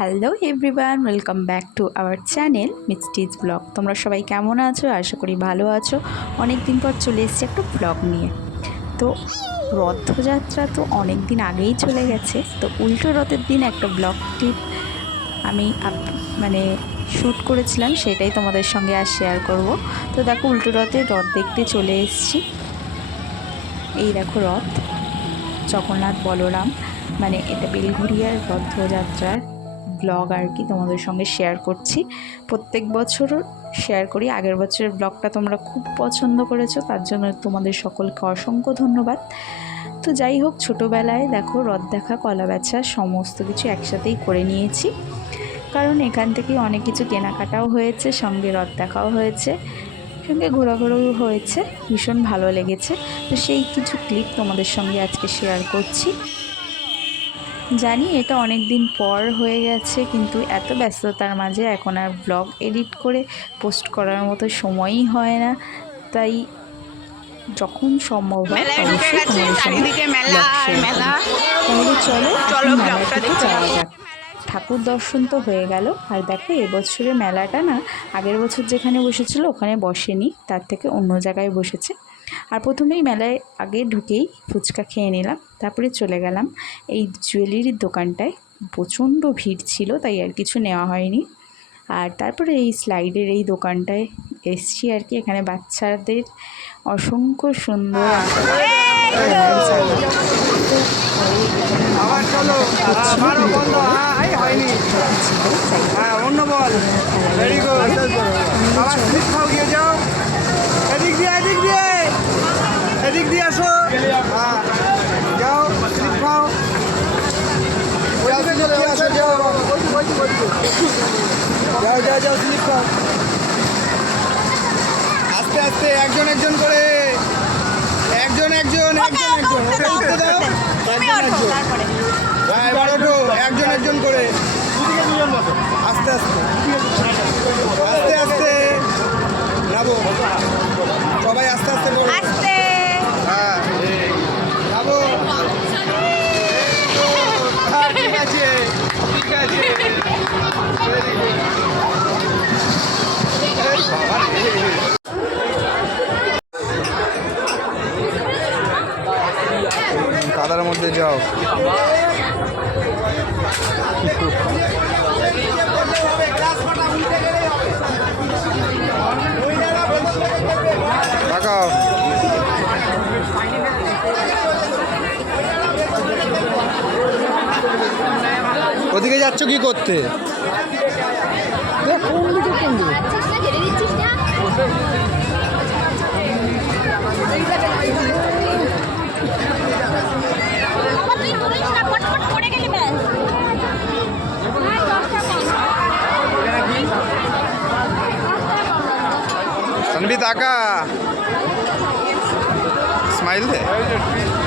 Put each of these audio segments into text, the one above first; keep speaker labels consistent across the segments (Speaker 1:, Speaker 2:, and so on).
Speaker 1: Hello everyone welcome back to our channel Misty's vlog তোমরা সবাই কেমন আছো? আশা করি ভালো আছো। অনেক দিন পর চলে এসেছি একটা ব্লগ নিয়ে। তো রথযাত্রা তো অনেক দিন আগেই চলে গেছে। তো উল্টো রথের দিন একটা ব্লগ টিপ আমি মানে শ্যুট করেছিলাম, সেটাই তোমাদের সঙ্গে আর শেয়ার করব। তো দেখো উল্টো রথে রথ দেখতে চলে এসেছি। এই দেখো রথ, জগন্নাথ, বলরাম মানে এটা বেলঘরিয়ার রথযাত্রার ব্লগ আর কি তোমাদের সঙ্গে শেয়ার করছি। প্রত্যেক বছর শেয়ার করি। আগের বছরের ব্লগটা তোমরা খুব পছন্দ করেছ, তার জন্য তোমাদের সকলকে অসংখ্য ধন্যবাদ। তো যাই হোক, ছোটোবেলায় দেখো, রথ দেখা, কলা বেচা, সমস্ত কিছু একসাথেই করে নিয়েছি। কারণ এখান থেকেই অনেক কিছু কেনাকাটাও হয়েছে, সঙ্গে রথ দেখাও হয়েছে, সঙ্গে ঘোরাঘোরাও হয়েছে, ভীষণ ভালো লেগেছে। তো সেই কিছু ক্লিপ তোমাদের সঙ্গে আজকে শেয়ার করছি। জানি এটা অনেক দিন পর হয়ে গেছে কিন্তু এত ব্যস্ততার মাঝে এখন আর ব্লগ এডিট করে পোস্ট করার মতো সময়ই হয় না। তাই যখন সম্ভব হয়
Speaker 2: চারিদিকে মেলা মেলা।
Speaker 1: চলো
Speaker 2: চলো
Speaker 1: যাওয়া। যাক। ঠাকুর দর্শন তো হয়ে গেল। আর দেখো এবছরের মেলাটা না আগের বছর যেখানে বসেছিল ওখানে বসেনি তার থেকে অন্য জায়গায় বসেছে। আর প্রথমেই মেলায় আগে ঢুকেই ফুচকা খেয়ে নিলাম তারপরে চলে গেলাম এই জুয়েলারির দোকানটায় প্রচণ্ড ভিড় ছিল তাই আর কিছু নেওয়া হয়নি আর তারপরে এই স্লাইডের এই দোকানটায় এসছি আর কি এখানে বাচ্চাদের অসংখ্য সুন্দর
Speaker 3: হ্যাঁ হ্যাঁ অন্য বল খাও গিয়ে যাও এদিক দিয়ে এদিক দিয়ে এদিক দিয়ে আসো হ্যাঁ যাও স্লিপ খাও ওইদিকে চলে আসো যাও যাও যাও যাও স্লিপ খাও আস্তে আস্তে একজন একজন করে একজন একজন একজন একজন দাও একজন একজন যাও ওদিকে যাচ্ছ কি করতে?
Speaker 2: तनबी
Speaker 3: ताका स्माइल दे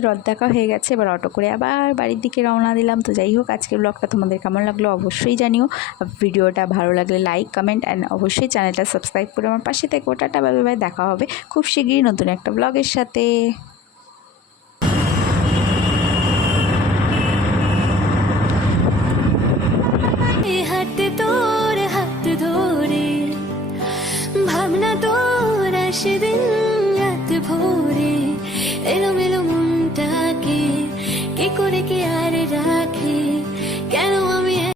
Speaker 2: আমাদের
Speaker 1: রথ দেখা হয়ে গেছে, এবার অটো করে আবার বাড়ির দিকে রওনা দিলাম। তো যাই হোক, আজকের ব্লগটা তোমাদের কেমন লাগল অবশ্যই জানিও। ভিডিওটা ভালো লাগলে লাইক কমেন্ট অ্যান্ড অবশ্যই চ্যানেলটা সাবস্ক্রাইব করে আমার পাশে থেকে। ওটাটা ভাবে দেখা হবে খুব শীঘ্রই নতুন একটা ব্লগের সাথে।
Speaker 4: তোর ধরে, ভাবনা তোর আসে